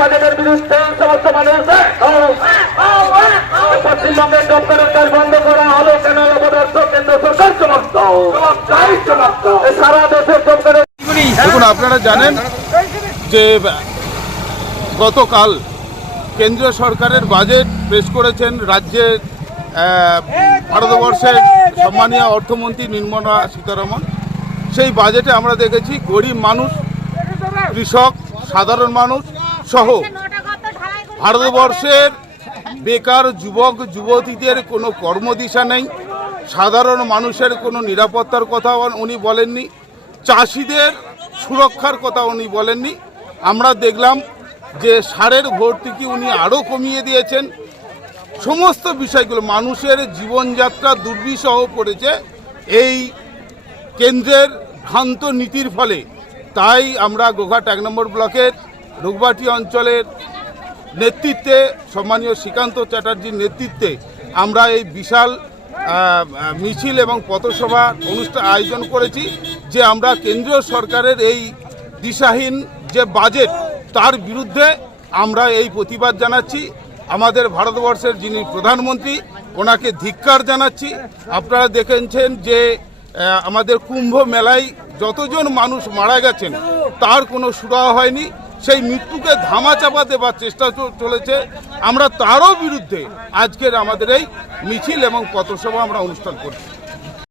বাজেটের বিরুদ্ধে সমস্ত মানুষ পশ্চিমবঙ্গের বন্ধ করা হলো কেন? কেন্দ্র সরকার সমস্ত সারা দেশের দেখুন, আপনারা জানেন যে, গতকাল কেন্দ্রীয় সরকারের বাজেট পেশ করেছেন রাজ্যের ভারতবর্ষের সম্মানীয় অর্থমন্ত্রী নির্মলা সীতারমন। সেই বাজেটে আমরা দেখেছি গরিব মানুষ, কৃষক, সাধারণ মানুষ সহ ভারতবর্ষের বেকার যুবক যুবতীদের কোনো কর্মদিশা নেই। সাধারণ মানুষের কোনো নিরাপত্তার কথা উনি বলেননি। চাষিদের সুরক্ষার কথা উনি বলেননি। আমরা দেখলাম যে সারের ভর্তুকি উনি আরও কমিয়ে দিয়েছেন। সমস্ত বিষয়গুলো মানুষের জীবনযাত্রা দুর্বিষহ পড়েছে। এই কেন্দ্রের ভ্রান্ত নীতির ফলে তাই আমরা গোঘাট এক নম্বর ব্লকের রুগবাটি অঞ্চলের নেতৃত্বে সম্মানীয় শ্রীকান্ত চ্যাটার্জির নেতৃত্বে আমরা এই বিশাল মিছিল এবং পথসভা অনুষ্ঠান আয়োজন করেছি যে আমরা কেন্দ্রীয় সরকারের এই দিশাহীন যে বাজেট তার বিরুদ্ধে আমরা এই প্রতিবাদ জানাচ্ছি। আমাদের ভারতবর্ষের যিনি প্রধানমন্ত্রী, ওনাকে ধিক্কার জানাচ্ছি। আপনারা দেখেছেন যে আমাদের কুম্ভ মেলায় যতজন মানুষ মারা গেছেন, তার কোনো সুরাহা হয়নি। সেই মৃত্যুকে ধামা ধামাচাপা দেবার চেষ্টা চলেছে। আমরা তারও বিরুদ্ধে আজকের আমাদের এই মিছিল এবং পথসভা আমরা অনুষ্ঠান করছি।